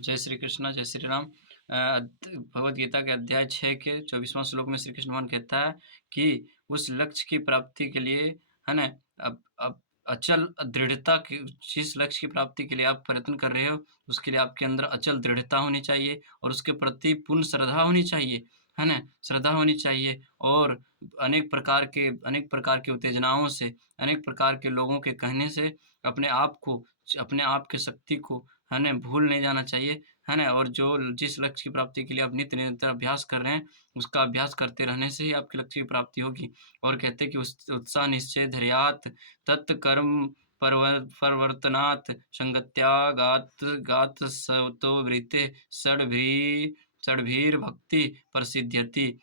जय श्री कृष्णा, जय श्री राम। भगवद गीता के अध्याय 6 के 24वां श्लोक में श्री कृष्ण भगवान कहता है कि उस लक्ष्य की प्राप्ति के लिए, है ना? अब अचल दृढ़ता की, जिस लक्ष्य की प्राप्ति के लिए आप प्रयत्न कर रहे हो, उसके लिए आपके अंदर अचल दृढ़ता होनी चाहिए और उसके प्रति पूर्ण श्रद्धा होनी चाहिए, है ना? श्रद्धा होनी चाहिए और अनेक प्रकार के उत्तेजनाओं से, अनेक प्रकार के लोगों के कहने से अपने आप की शक्ति को, है ना, भूल नहीं जाना चाहिए, है ना? और जो जिस लक्ष्य की प्राप्ति के लिए आप नित्य निरंतर अभ्यास कर रहे हैं, उसका अभ्यास करते रहने से ही आपके लक्ष्य की प्राप्ति होगी। और कहते हैं कि उस उत्साह निश्चय धैर्यात् तत्कर्म प्रवर्तनात् संगत्यागात् गात् सतो वृत्ते षड्भिर्भक्ति प्रसिद्ध्यति।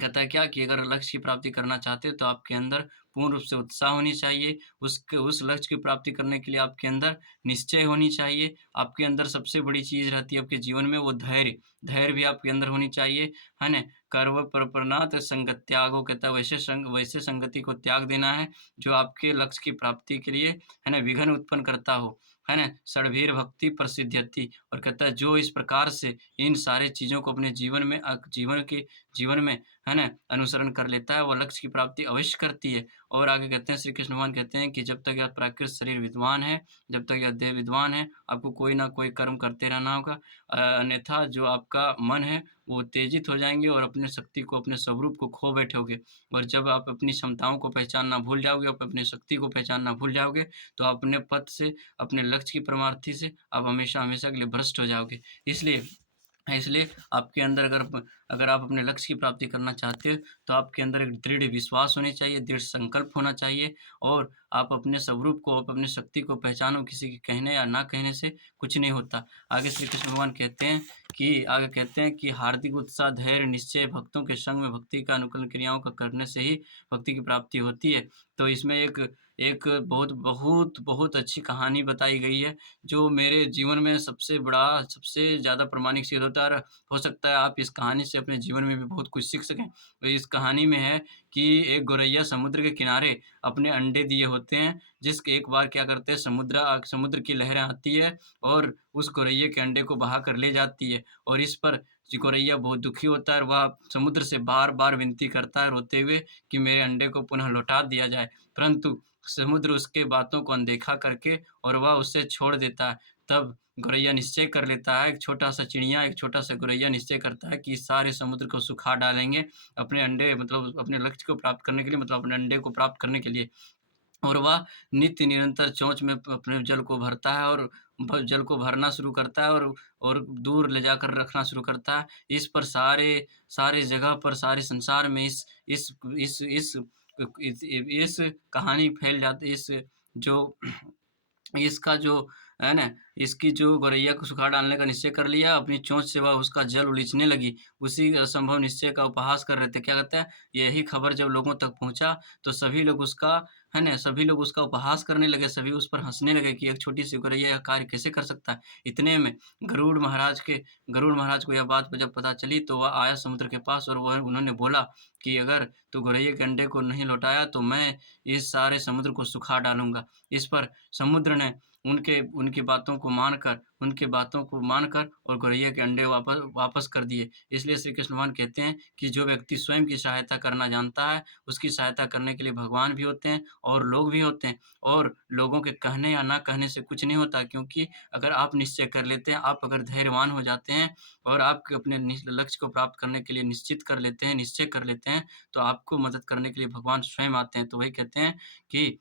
कहता है क्या कि अगर लक्ष्य की प्राप्ति करना चाहते हो तो आपके अंदर पूर्ण रूप से उत्साह होनी चाहिए। उस लक्ष्य की प्राप्ति करने के लिए आपके अंदर निश्चय होनी चाहिए। आपके अंदर सबसे बड़ी चीज़ रहती है आपके जीवन में वो धैर्य। धैर्य भी आपके अंदर होनी चाहिए, है ना? कर्व प्रपन्नात् संगत्यागो, कहता है वैसे संगति को त्याग देना है जो आपके लक्ष्य की प्राप्ति के लिए, है ना, विघ्न उत्पन्न करता हो, है ना? षड्भिर्भक्ति प्रसिद्ध्यति। और कहता है जो इस प्रकार से इन सारे चीज़ों को अपने जीवन में, है ना, अनुसरण कर लेता है, वो लक्ष्य की प्राप्ति अवश्य करती है। और आगे कहते हैं, श्री कृष्ण भगवान कहते हैं कि जब तक यह प्राकृत शरीर विद्वान है, जब तक यह देह विद्वान है, आपको कोई ना कोई कर्म करते रहना होगा। अन्यथा जो आपका मन है, वो उत्तेजित हो जाएँगे और अपनी शक्ति को, अपने स्वरूप को खो बैठोगे। और जब आप अपनी क्षमताओं को पहचानना भूल जाओगे, आप अपनी शक्ति को पहचानना भूल जाओगे, तो अपने पथ से, अपने लक्ष्य की परमार्थी से आप हमेशा-हमेशा के लिए भ्रष्ट हो जाओगे। इसलिए इसलिए आपके अंदर अगर आप अपने लक्ष्य की प्राप्ति करना चाहते हो, तो आपके अंदर एक दृढ़ विश्वास होनी चाहिए, दृढ़ संकल्प होना चाहिए और आप अपने स्वरूप को, आप अपनी शक्ति को पहचानो, किसी के कहने या ना कहने से कुछ नहीं होता। आगे श्री कृष्ण भगवान कहते हैं कि हार्दिक उत्साह, धैर्य, निश्चय, भक्तों के संग में भक्ति का अनुकरण क्रियाओं का करने से ही भक्ति की प्राप्ति होती है। तो इसमें एक एक बहुत बहुत बहुत अच्छी कहानी बताई गई है, जो मेरे जीवन में सबसे ज़्यादा प्रामाणिक सिद्ध होता है और हो सकता है आप इस कहानी से अपने जीवन में भी बहुत कुछ सीख सकें। तो इस कहानी में है कि एक गौरैया समुद्र के किनारे अपने अंडे दिए होते हैं, जिसके एक बार क्या करते हैं, समुद्र की लहरें आती है और उस गौरैया के अंडे को बहा कर ले जाती है और इस पर जी गौरैया बहुत दुखी होता है और वह समुद्र से बार-बार विनती करता है रोते हुए कि मेरे अंडे को पुनः लौटा दिया जाए। परंतु समुद्र उसके बातों को अनदेखा करके और वह उसे छोड़ देता है। तब गौरैया निश्चय कर लेता है, एक छोटा-सा गौरैया निश्चय करता है कि इस सारे समुद्र को सुखा डालेंगे, अपने अंडे मतलब अपने लक्ष्य को प्राप्त करने के लिए, मतलब अपने अंडे को प्राप्त करने के लिए। और वह नित्य निरंतर चोंच में अपने जल को भरता है और जल को भरना शुरू करता है और दूर ले जाकर रखना शुरू करता है। इस पर सारे जगह पर, सारे संसार में इस कहानी फैल जाती, जो इसका जो है ना, इसकी जो गौरैया को सुखा डालने का निश्चय कर लिया, अपनी चोंच से वह उसका जल उलीचने लगी। उसी असंभव निश्चय का उपहास कर रहे थे। क्या कहता है, यही खबर जब लोगों तक पहुँचा, तो सभी लोग उसका उपहास करने लगे, सभी उस पर हँसने लगे कि एक छोटी-सी गौरैया यह कार्य कैसे कर सकता है। इतने में गरुड़ महाराज को यह बात जब पता चली, तो वह आया समुद्र के पास और वह उन्होंने बोला कि अगर तू गौरैया के अंडे को नहीं लौटाया, तो मैं इस सारे समुद्र को सुखा डालूँगा। इस पर समुद्र ने उनकी बातों को मानकर और गौरैया के अंडे वापस कर दिए। इसलिए श्री कृष्ण भगवान कहते हैं कि जो व्यक्ति स्वयं की सहायता करना जानता है, उसकी सहायता करने के लिए भगवान भी होते हैं और लोग भी होते हैं और लोगों के कहने या ना कहने से कुछ नहीं होता, क्योंकि अगर आप निश्चय कर लेते हैं, आप अगर धैर्यवान हो जाते हैं और आप अपने लक्ष्य को प्राप्त करने के लिए निश्चय कर लेते हैं, तो आपको मदद करने के लिए भगवान स्वयं आते हैं। तो वही कहते हैं कि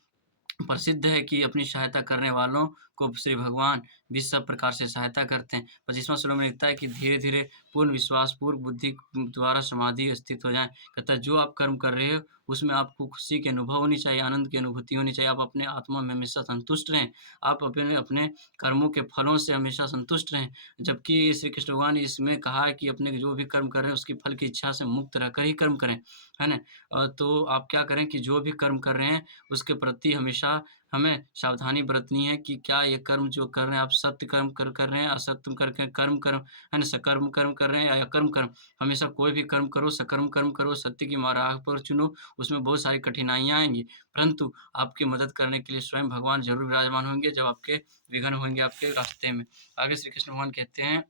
प्रसिद्ध है कि अपनी सहायता करने वालों को श्री भगवान भी सब प्रकार से सहायता करते हैं। 25वां श्लोक में लिखता है कि धीरे-धीरे पूर्ण विश्वास, पूर्ण बुद्धि द्वारा समाधि स्थित हो जाएँ। कहता है जो आप कर्म कर रहे हो, उसमें आपको खुशी की अनुभव होनी चाहिए, आनंद की अनुभूति होनी चाहिए। आप अपने आत्मा में हमेशा संतुष्ट रहें। आप अपने अपने कर्मों के फलों से हमेशा संतुष्ट रहें। जबकि श्री कृष्ण भगवान ने इसमें कहा है कि अपने जो भी कर्म कर रहे हैं, उसकी फल की इच्छा से मुक्त रहकर ही कर्म करें, है ना? तो आप क्या करें कि जो भी कर्म कर रहे हैं, उसके प्रति हमेशा हमें सावधानी बरतनी है कि क्या ये कर्म जो कर रहे हैं आप सत्य कर्म कर रहे हैं, असत्य करके कर्म कर्म है ना? सकर्म कर्म कर रहे हैं या अकर्म कर्म। हमेशा कोई भी कर्म करो, सकर्म कर्म करो, सत्य की राह पर चुनो, उसमें बहुत सारी कठिनाइयाँ आएँगी, परंतु आपकी मदद करने के लिए स्वयं भगवान ज़रूर विराजमान होंगे, जब आपके विघ्न होंगे आपके रास्ते में। आगे श्री कृष्ण भगवान कहते हैं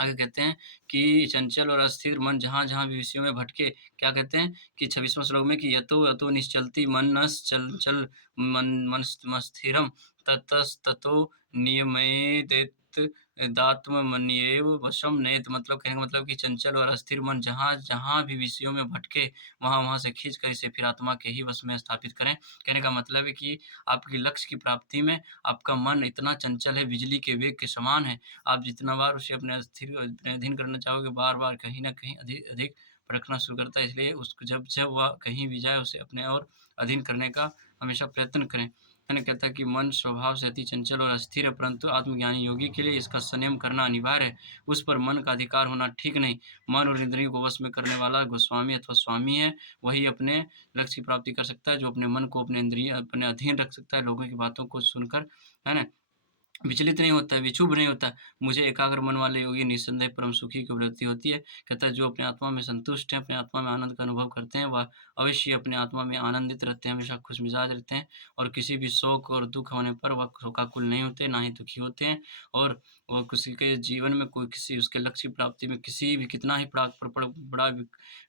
आगे कहते हैं कि चंचल और अस्थिर मन जहाँ-जहाँ भी विषयों में भटके, क्या कहते हैं कि 26वाँ श्लोक में कि यतो यतो निश्चलति मनस् चंचल मनस्थिरम ततस्ततो नियमेदेत दात्मन्येव वशम नेत। मतलब कहने का मतलब कि चंचल और अस्थिर मन जहाँ-जहाँ भी विषयों में भटके, वहाँ-वहाँ से खींच कर इसे फिर आत्मा के ही वश में स्थापित करें। कहने का मतलब है कि आपकी लक्ष्य की प्राप्ति में आपका मन इतना चंचल है, बिजली के वेग के समान है। आप जितना बार उसे अपने अधीन करना चाहोगे, बार-बार कहीं न कहीं अधिक भटकना शुरू करता है। इसलिए उसको जब जब वह कहीं भी जाए, उसे अपने ओर अधीन करने का हमेशा प्रयत्न करें। मैंने कहता है कि मन स्वभाव से अति चंचल और अस्थिर है, परंतु आत्मज्ञानी योगी के लिए इसका संयम करना अनिवार्य है। उस पर मन का अधिकार होना ठीक नहीं। मन और इंद्रियों को वश में करने वाला गोस्वामी अथवा स्वामी है, वही अपने लक्ष्य की प्राप्ति कर सकता है, जो अपने मन को अपने अधीन रख सकता है, लोगों की बातों को सुनकर, है ना? विचलित नहीं होता है, विक्षुब्ध नहीं होता है। मुझे एकाग्र मन वाले योगी निस्संदेह परम सुखी की उपलब्धि होती है। कहता है जो अपने आत्मा में संतुष्ट हैं, अपने आत्मा में आनंद का अनुभव करते हैं, वह अवश्य अपने आत्मा में आनंदित रहते हैं, हमेशा खुशमिजाज रहते हैं और किसी भी शोक और दुःख होने पर वह शोकाकुल नहीं होते, ना ही दुखी होते हैं और वह किसी के जीवन में कोई किसी उसके लक्ष्य की प्राप्ति में किसी भी कितना ही बड़ा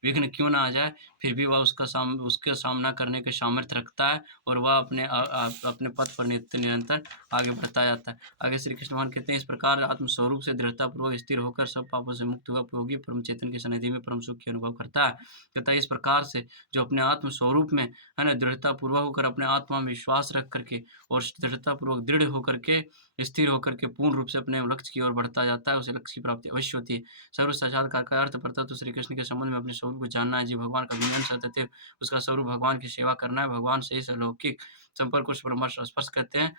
विघ्न क्यों ना आ जाए, फिर भी वह उसका सामना करने के सामर्थ्य रखता है और वह अपने पथ पर निरंतर आगे बढ़ता जाता है। आगे श्री कृष्ण भगवान कहते हैं इस प्रकार आत्मस्वरूप से दृढ़तापूर्वक स्थिर होकर सब पापों से मुक्त हुआ योगी परम चेतन की सन्निधि में परम सुख की अनुभव करता है। कहता है इस प्रकार से जो अपने आत्म स्वरूप में है ना दृढ़तापूर्वक होकर अपने आत्मा में विश्वास रख करके और दृढ़तापूर्वक दृढ़ होकर के स्थिर होकर के पूर्ण रूप से अपने लक्ष्य की ओर बढ़ता जाता है, उसे लक्ष्य की प्राप्ति अवश्य होती है। सर्व साक्षात्कार का अर्थ पड़ता है तो श्री कृष्ण के संबंध में अपने स्वरूप को जानना है, जीव भगवान का गुणगान सतत उसका स्वरूप भगवान की सेवा करना है, भगवान से इस अलौकिक संपर्क को परमर्श स्पर्श कहते हैं।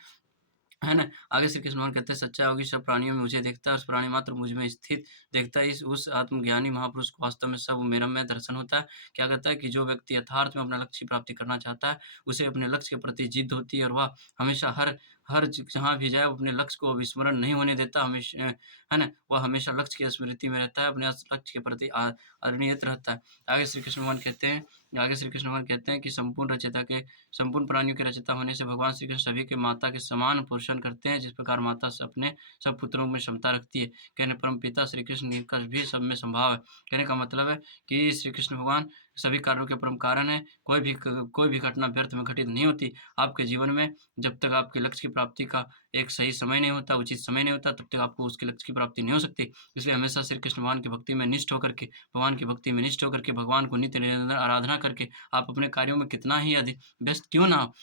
है ना? आगे श्री कृष्ण भगवान कहते हैं, "सच्चा योगी सब प्राणियों में मुझे देखता है, उस प्राणी मात्र मुझ में स्थित देखता है। इस उस आत्मज्ञानी महापुरुष को वास्तव में सब मेरा में दर्शन होता है।" क्या कहता है कि जो व्यक्ति यथार्थ में अपना लक्ष्य की प्राप्ति करना चाहता है, उसे अपने लक्ष्य के प्रति जिद्द होती है और वह हमेशा हर हर ज जहाँ भी जाए, वो अपने लक्ष्य को विस्मरण नहीं होने देता। है ना? वह हमेशा लक्ष्य की स्मृति में रहता है, अपने लक्ष्य के प्रति अनियत रहता है। आगे श्री कृष्ण भगवान कहते हैं आगे श्री कृष्ण भगवान कहते हैं कि संपूर्ण प्राणियों के रचयिता होने से भगवान श्री कृष्ण सभी के माता के समान पोषण करते हैं, जिस प्रकार माता अपने सब पुत्रों में क्षमता रखती है। कहने परमपिता श्री कृष्ण निष्कर्ष भी सब में संभाव है। कहने का मतलब है कि श्री कृष्ण भगवान सभी कार्यों के परम कारण हैं। कोई भी घटना व्यर्थ में घटित नहीं होती। आपके जीवन में जब तक आपके लक्ष्य की प्राप्ति का एक सही समय नहीं होता, उचित समय नहीं होता, तब तक आपको उसके लक्ष्य की प्राप्ति नहीं हो सकती। इसलिए हमेशा श्री कृष्ण भगवान की भक्ति में निष्ठ होकर के भगवान की भक्ति में निष्ठ होकर के, भगवान को नित्य निरंतर आराधना करके आप अपने कार्यों में कितना ही अधिक व्यस्त क्यों ना हो,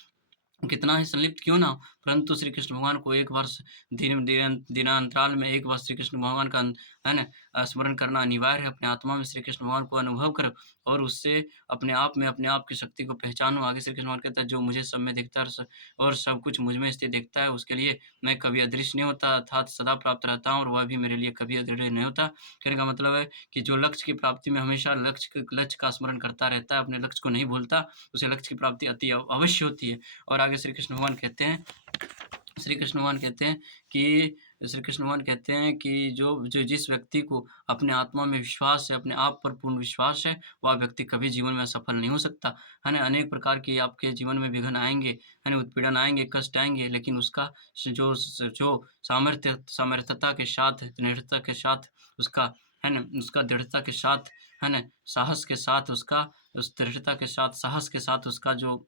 कितना ही संलिप्त क्यों ना हो, परंतु श्री कृष्ण भगवान को 1 वर्ष दिनांतराल में 1 वर्ष श्री कृष्ण भगवान का है ना स्मरण करना अनिवार्य है। अपने आत्मा में श्री कृष्ण भगवान को अनुभव करो और उससे अपने आप की शक्ति को पहचानो। आगे श्री कृष्ण भगवान कहता है, "जो मुझे सब में दिखता है और सब कुछ मुझ में स्थित देखता है, उसके लिए मैं कभी अदृश्य नहीं होता अर्थात सदा प्राप्त रहता हूँ और वह भी मेरे लिए कभी अदृश्य नहीं होता।" कहने का मतलब है कि जो लक्ष्य की प्राप्ति में हमेशा लक्ष्य का स्मरण करता रहता है, अपने लक्ष्य को नहीं भूलता, उसे लक्ष्य की प्राप्ति अति अवश्य होती है। और आगे श्री कृष्ण भगवान कहते हैं कि जो जिस व्यक्ति को अपने आत्मा में विश्वास है, अपने आप पर पूर्ण विश्वास है, वह व्यक्ति कभी जीवन में असफल नहीं हो सकता। है ना? अनेक प्रकार के आपके जीवन में विघ्न आएँगे, है ना? उत्पीड़न आएँगे, कष्ट आएँगे, लेकिन उसका जो सामर्थ्यता के साथ, दृढ़ता के साथ उसका है ना? उसका दृढ़ता के साथ, है ना? साहस के साथ उसका उस दृढ़ता के साथ, साहस के साथ उसका जो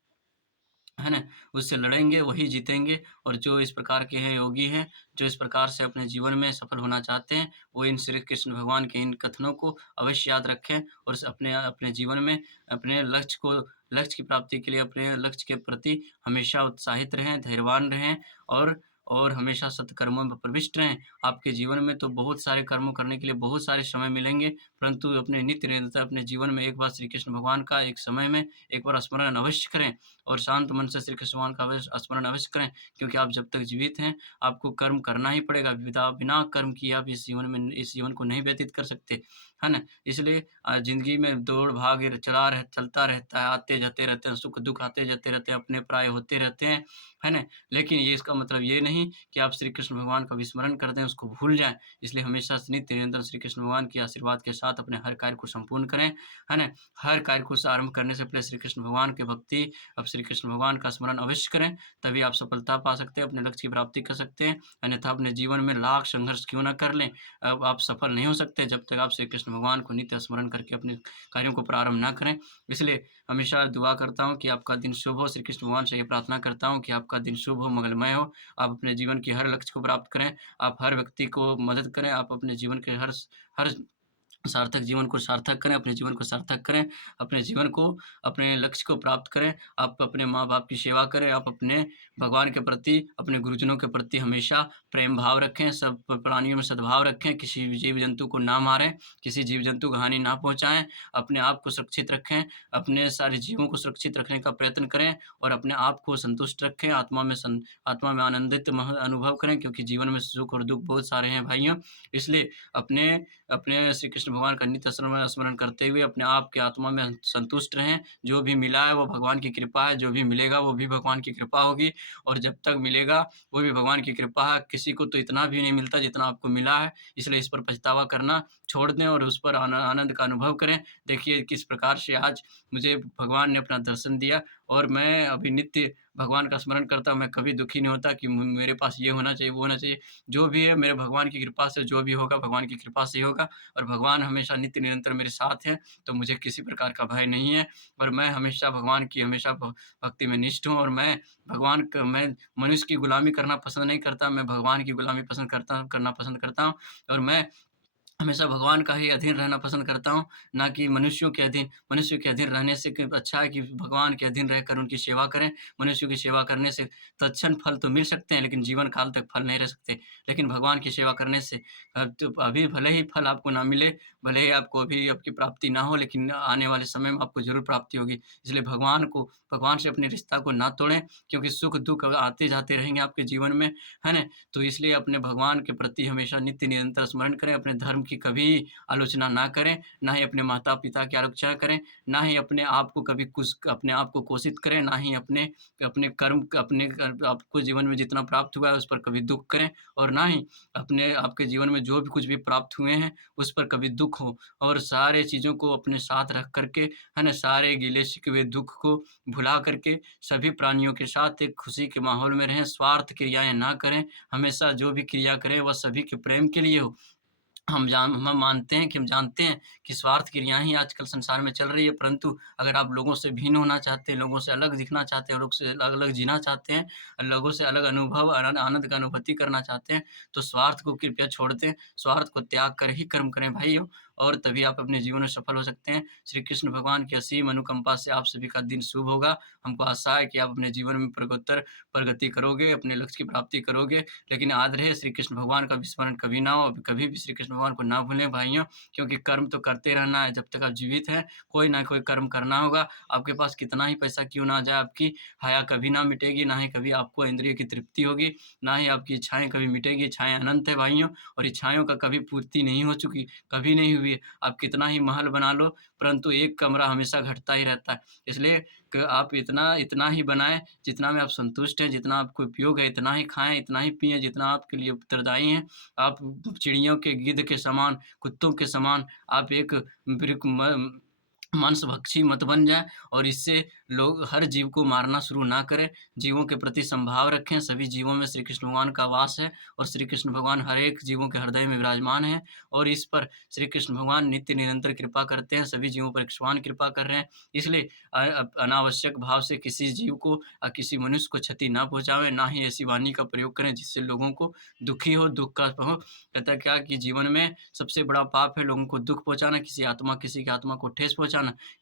है ना? उससे लड़ेंगे, वही जीतेंगे और जो इस प्रकार के हैं योगी हैं, जो इस प्रकार से अपने जीवन में सफल होना चाहते हैं, वो इन श्री कृष्ण भगवान के इन कथनों को अवश्य याद रखें और अपने अपने जीवन में अपने लक्ष्य की प्राप्ति के लिए अपने लक्ष्य के प्रति हमेशा उत्साहित रहें, धैर्यवान रहें और और हमेशा सत्कर्मों में प्रविष्ट रहें। आपके जीवन में तो बहुत सारे कर्मों करने के लिए बहुत सारे समय मिलेंगे, परंतु अपने नित्य निरंतर अपने जीवन में एक बार श्री कृष्ण भगवान का एक समय में एक बार स्मरण अवश्य करें और शांत मन से श्री कृष्ण भगवान का स्मरण अवश्य करें, क्योंकि आप जब तक जीवित हैं, आपको कर्म करना ही पड़ेगा। बिना कर्म किए आप इस जीवन को नहीं व्यतीत कर सकते, है ना? इसलिए ज़िंदगी में दौड़-भाग चलता रहता है, आते-जाते रहते हैं, सुख-दुःख आते जाते रहते हैं, अपने पराये होते रहते हैं, है ना? लेकिन ये इसका मतलब ये नहीं कि आप श्री कृष्ण भगवान का विस्मरण कर दें, उसको भूल जाएँ। इसलिए हमेशा नित्य निरंतर श्री कृष्ण भगवान के आशीर्वाद के साथ अपने हर कार्य को संपूर्ण करें, है ना? हर कार्य को आरंभ करने से पहले श्री कृष्ण भगवान की भक्ति, अब श्री कृष्ण भगवान का स्मरण अवश्य करें, तभी आप सफलता पा सकते हैं, अपने लक्ष्य की प्राप्ति कर सकते हैं। अन्यथा अपने जीवन में लाख संघर्ष क्यों ना कर लें, अब आप सफल नहीं हो सकते जब तक आप श्री कृष्ण भगवान को नित्य स्मरण करके अपने कार्यों को प्रारंभ ना करें। इसलिए हमेशा दुआ करता हूँ कि आपका दिन शुभ हो, श्री कृष्ण भगवान से ये प्रार्थना करता हूँ कि आपका दिन शुभ हो, मंगलमय हो, आप अपने जीवन के हर लक्ष्य को प्राप्त करें, आप हर व्यक्ति को मदद करें, आप अपने जीवन के हर सार्थक जीवन को सार्थक करें, अपने जीवन को सार्थक करें, अपने जीवन को, अपने लक्ष्य को प्राप्त करें। आप अपने माँ-बाप की सेवा करें, आप अपने भगवान के प्रति, अपने गुरुजनों के प्रति हमेशा प्रेम भाव रखें, सब प्राणियों में सद्भाव रखें, किसी भी जीव-जंतु को ना मारें, किसी जीव-जंतु को हानि ना पहुँचाएँ, अपने आप को सुरक्षित रखें, अपने सारे जीवों को सुरक्षित रखने का प्रयत्न करें और अपने आप को संतुष्ट रखें, आत्मा में आनंदित अनुभव करें, क्योंकि जीवन में सुख और दुःख बहुत सारे हैं भाइयों। इसलिए अपने अपने श्री कृष्ण भगवान का नित्य स्मरण करते हुए अपने आप की आत्मा में संतुष्ट रहें। जो भी मिला है वो भगवान की कृपा है, जो भी मिलेगा वो भी भगवान की कृपा होगी और जब तक मिलेगा वो भी भगवान की कृपा है। किसी को तो इतना भी नहीं मिलता जितना आपको मिला है, इसलिए इस पर पछतावा करना छोड़ दें और उस पर आनंद का अनुभव करें। देखिए किस प्रकार से आज मुझे भगवान ने अपना दर्शन दिया और मैं अभी नित्य भगवान का स्मरण करता हूँ, मैं कभी दुखी नहीं होता कि मेरे पास ये होना चाहिए, वो होना चाहिए। जो भी है मेरे भगवान की कृपा से जो भी होगा भगवान की कृपा से ही होगा और भगवान हमेशा नित्य निरंतर मेरे साथ हैं, तो मुझे किसी प्रकार का भय नहीं है और मैं हमेशा भगवान की हमेशा भक्ति में निष्ठ हूँ और मैं मनुष्य की गुलामी करना पसंद नहीं करता, मैं भगवान की गुलामी करना पसंद करता हूँ और मैं हमेशा भगवान का ही अधीन रहना पसंद करता हूँ, ना कि मनुष्यों के अधीन। मनुष्यों के अधीन रहने से क अच्छा है कि भगवान के अधीन रहकर उनकी सेवा करें। मनुष्यों की सेवा करने से तत्क्षण फल तो मिल सकते हैं, लेकिन जीवन काल तक फल नहीं रह सकते। लेकिन भगवान की सेवा करने से तो अभी भले ही फल आपको ना मिले, भले ही आपको अभी आपकी प्राप्ति ना हो, लेकिन आने वाले समय में आपको ज़रूर प्राप्ति होगी। इसलिए भगवान से अपने रिश्ता को ना तोड़ें, क्योंकि सुख-दुःख आते-जाते रहेंगे आपके जीवन में, है ना? तो इसलिए अपने भगवान के प्रति हमेशा नित्य निरंतर स्मरण करें, अपने धर्म की कभी आलोचना ना करें, ना ही अपने माता-पिता की आलोचना करें, ना ही अपने आप को कोसित करें, ना ही अपने अपने कर्म अपने आपको जीवन में जितना प्राप्त हुआ है उस पर कभी दुःख करें और ना ही अपने आपके जीवन में जो भी कुछ भी प्राप्त हुए हैं, उस पर कभी दुःख हो और सारे चीज़ों को अपने साथ रख कर के, है ना? सारे गिले-शिकवे दुःख को भुला कर के सभी प्राणियों के साथ एक खुशी के माहौल में रहें, स्वार्थ क्रियाएँ ना करें, हमेशा जो भी क्रिया करें वह सभी के प्रेम के लिए हो। हम जानते हैं कि स्वार्थ क्रियाएँ ही आजकल संसार में चल रही है, परंतु अगर आप लोगों से भिन्न होना चाहते हैं, लोगों से अलग दिखना चाहते हैं, लोग से अलग-अलग जीना चाहते हैं, लोगों से अलग अनुभव आनंद का अनुभूति करना चाहते हैं, तो स्वार्थ को कृपया छोड़ दें। स्वार्थ को त्याग कर ही कर्म करें भाइयों और तभी आप अपने जीवन में सफल हो सकते हैं। श्री कृष्ण भगवान की असीम अनुकंपा से आप सभी का दिन शुभ होगा। हमको आशा है कि आप अपने जीवन में प्रगति करोगे, अपने लक्ष्य की प्राप्ति करोगे। लेकिन याद रहे श्री कृष्ण भगवान का विस्मरण कभी ना हो, कभी भी श्री कृष्ण भगवान को ना भूलें भाइयों, क्योंकि कर्म तो करते रहना है जब तक आप जीवित हैं, कोई ना कोई कर्म करना होगा। आपके पास कितना ही पैसा क्यों ना आ जाए, आपकी हया कभी ना मिटेगी, ना ही कभी आपको इंद्रिय की तृप्ति होगी, ना ही आपकी इच्छाएँ कभी मिटेंगी। इच्छाएँ अनंत है भाइयों और इच्छाओं का कभी पूर्ति नहीं हो चुकी, कभी नहीं हुई है। आप कितना ही महल बना लो, परंतु एक कमरा हमेशा घटता ही रहता है। इसलिए क आप इतना इतना ही बनाएँ जितना में आप संतुष्ट हैं, जितना आपको उपयोग है इतना ही खाएँ, इतना ही पिएँ जितना आपके लिए उत्तरदायी हैं। आप चिड़ियों के, गिद्ध के समान, कुत्तों के समान आप एक बिर्क म मांसभक्षी मत बन जाएँ और इससे लोग हर जीव को मारना शुरू ना करें। जीवों के प्रति समभाव रखें, सभी जीवों में श्री कृष्ण भगवान का वास है और श्री कृष्ण भगवान हर एक जीवों के हृदय में विराजमान हैं और इस पर श्री कृष्ण भगवान नित्य निरंतर कृपा करते हैं, सभी जीवों पर एक समान कृपा कर रहे हैं। इसलिए अनावश्यक भाव से किसी जीव को किसी मनुष्य को क्षति ना पहुँचावें, ना ही ऐसी वाणी का प्रयोग करें जिससे लोगों को दुखी हो, दुःख का हो। कहता क्या कि जीवन में सबसे बड़ा पाप है लोगों को दुःख पहुँचाना, किसी की आत्मा को ठेस पहुँचाना।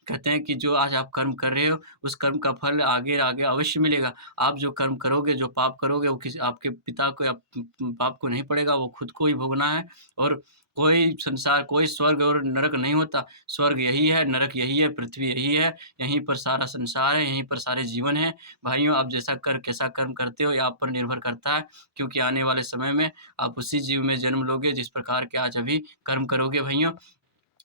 कहते हैं कि जो आज आप कर्म कर रहे हो, उस कर्म का फल आगे अवश्य मिलेगा। आप जो कर्म करोगे, जो पाप करोगे वो किसी आपके पिता को या बाप को नहीं पड़ेगा, वो खुद को ही भोगना है और कोई संसार, कोई स्वर्ग और नरक नहीं होता। स्वर्ग यही है, नरक यही है, पृथ्वी यही है, यहीं पर सारा संसार है, यहीं पर सारे जीवन हैं। भाइयों, आप कैसा कर्म करते हो, ये आप पर निर्भर करता है, क्योंकि आने वाले समय में आप उसी जीव में जन्म लोगे, जिस प्रकार के आज अभी कर्म करोगे भइयों।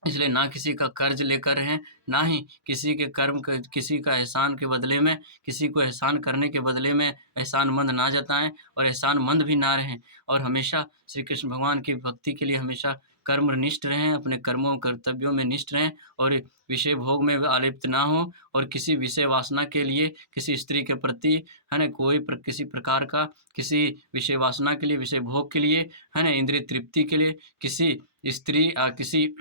इसलिए ना किसी का कर्ज लेकर रहें, ना ही किसी का एहसान के बदले में किसी को एहसान करने के बदले में एहसानमंद ना जताएँ और एहसानमंद भी ना रहें। और हमेशा श्री कृष्ण भगवान की भक्ति के लिए हमेशा कर्मनिष्ठ रहें, अपने कर्मों, कर्तव्यों में निष्ठ रहें और विषय भोग में आलिप्त ना हों और किसी विषय वासना के लिए, किसी स्त्री के प्रति, है ना, किसी प्रकार का किसी विषय वासना के लिए, विषय भोग के लिए, है ना, इंद्रिय तृप्ति के लिए, किसी किसी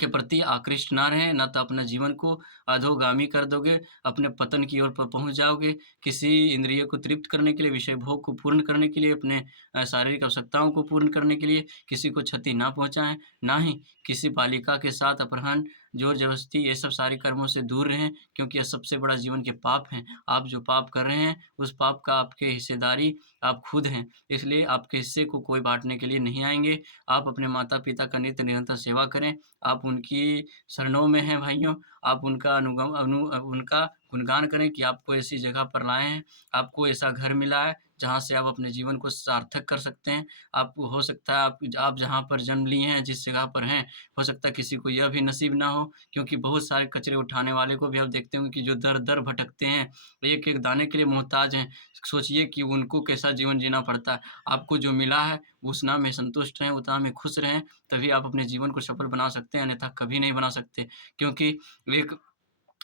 के प्रति आकृष्ट ना रहें, ना तो अपने जीवन को अधोगामी कर दोगे, अपने पतन की ओर पहुँच जाओगे। किसी इंद्रिय को तृप्त करने के लिए, विषय भोग को पूर्ण करने के लिए, अपने शारीरिक आवश्यकताओं को पूर्ण करने के लिए किसी को क्षति ना पहुँचाएँ, ना ही किसी बालिका के साथ अपहरण, ज़ोर-ज़बरदस्ती, ये सब सारे कर्मों से दूर रहें, क्योंकि ये सबसे बड़ा जीवन के पाप हैं। आप जो पाप कर रहे हैं, उस पाप का आपके हिस्सेदारी आप खुद हैं, इसलिए आपके हिस्से को कोई बाँटने के लिए नहीं आएँगे। आप अपने माता-पिता का नित्य निरंतर सेवा करें, आप उनकी शरणों में हैं भाइयों, आप उनका गुणगान करें कि आपको ऐसी जगह पर लाए हैं, आपको ऐसा घर मिला है, जहाँ से आप अपने जीवन को सार्थक कर सकते हैं। आपको हो सकता है आप जहाँ पर जन्म लिए हैं, जिस जगह पर हैं, हो सकता है किसी को यह भी नसीब ना हो, क्योंकि बहुत सारे कचरे उठाने वाले को भी आप देखते होंगे कि जो दर-दर भटकते हैं, एक-एक दाने के लिए मोहताज हैं। सोचिए कि उनको कैसा जीवन जीना पड़ता है। आपको जो मिला है, उतना में संतुष्ट रहें, उतना में खुश रहें, तभी आप अपने जीवन को सफल बना सकते हैं, अन्यथा कभी नहीं बना सकते। क्योंकि एक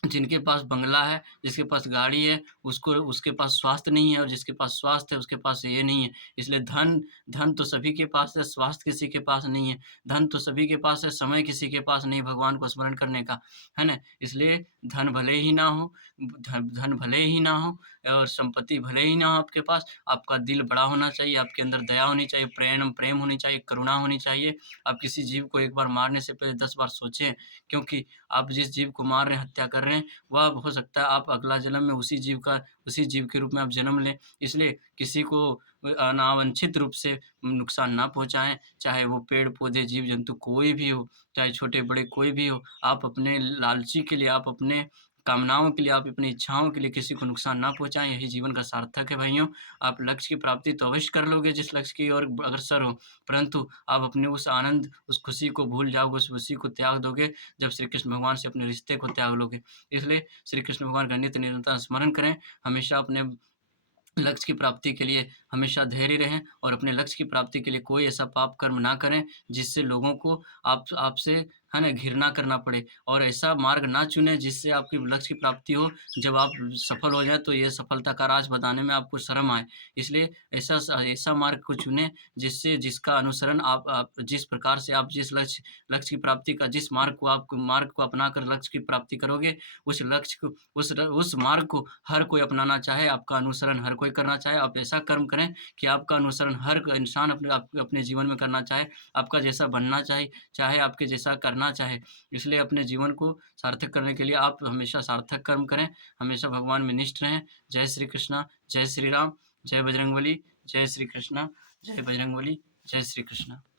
जिनके पास बंगला है, जिसके पास गाड़ी है, उसके पास स्वास्थ्य नहीं है और जिसके पास स्वास्थ्य है, उसके पास ये नहीं है। इसलिए धन धन तो सभी के पास है, स्वास्थ्य किसी के पास नहीं है। धन तो सभी के पास है, समय किसी के पास नहीं भगवान को स्मरण करने का, है ना? इसलिए धन भले ही ना हो, धन भले ही ना हो और संपत्ति भले ही ना हो आपके पास, आपका दिल बड़ा होना चाहिए, आपके अंदर दया होनी चाहिए, प्रेम होनी चाहिए, करुणा होनी चाहिए। आप किसी जीव को एक बार मारने से पहले 10 बार सोचें, क्योंकि आप जिस जीव को मार रहे हैं, हत्या कर रहे हैं, वह हो सकता है आप अगला जन्म में उसी जीव के रूप में आप जन्म लें। इसलिए किसी को अनावंछित रूप से नुकसान ना पहुँचाएँ, चाहे वो पेड़-पौधे, जीव-जंतु कोई भी हो, चाहे छोटे-बड़े कोई भी हो। आप अपने लालची के लिए, आप अपने कामनाओं के लिए, आप अपनी इच्छाओं के लिए किसी को नुकसान ना पहुँचाएँ, यही जीवन का सार्थक है भाइयों। आप लक्ष्य की प्राप्ति तो अवश्य कर लोगे जिस लक्ष्य की ओर अग्रसर हो, परंतु आप अपने उस आनंद, उस खुशी को भूल जाओगे, उस खुशी को त्याग दोगे, जब श्री कृष्ण भगवान से अपने रिश्ते को त्याग लोगे। इसलिए श्री कृष्ण भगवान का नित्य निरंतर स्मरण करें, हमेशा अपने लक्ष्य की प्राप्ति के लिए हमेशा धैर्य रहें और अपने लक्ष्य की प्राप्ति के लिए कोई ऐसा पाप कर्म ना करें, जिससे लोगों को आपसे, है ना, घृणा करना पड़े और ऐसा मार्ग ना चुनें जिससे आपकी लक्ष्य की प्राप्ति हो, जब आप सफल हो जाएँ तो ये सफलता का राज बताने में आपको शर्म आए। इसलिए ऐसा मार्ग को चुनें जिसका अनुसरण आप जिस प्रकार से आप जिस लक्ष्य की प्राप्ति का जिस मार्ग को अपनाकर लक्ष्य की प्राप्ति करोगे, उस लक्ष्य को उस मार्ग को हर कोई अपनाना चाहे, आपका अनुसरण हर कोई करना चाहे। आप ऐसा कर्म करें कि आपका अनुसरण हर इंसान अपने जीवन में करना चाहे, आपका जैसा बनना चाहे आपके जैसा करना चाहे। इसलिए अपने जीवन को सार्थक करने के लिए आप हमेशा सार्थक कर्म करें, हमेशा भगवान में निष्ठ रहें। जय श्री कृष्णा, जय श्री राम, जय बजरंगबली, जय श्री कृष्णा, जय बजरंगबली, जय श्री कृष्णा।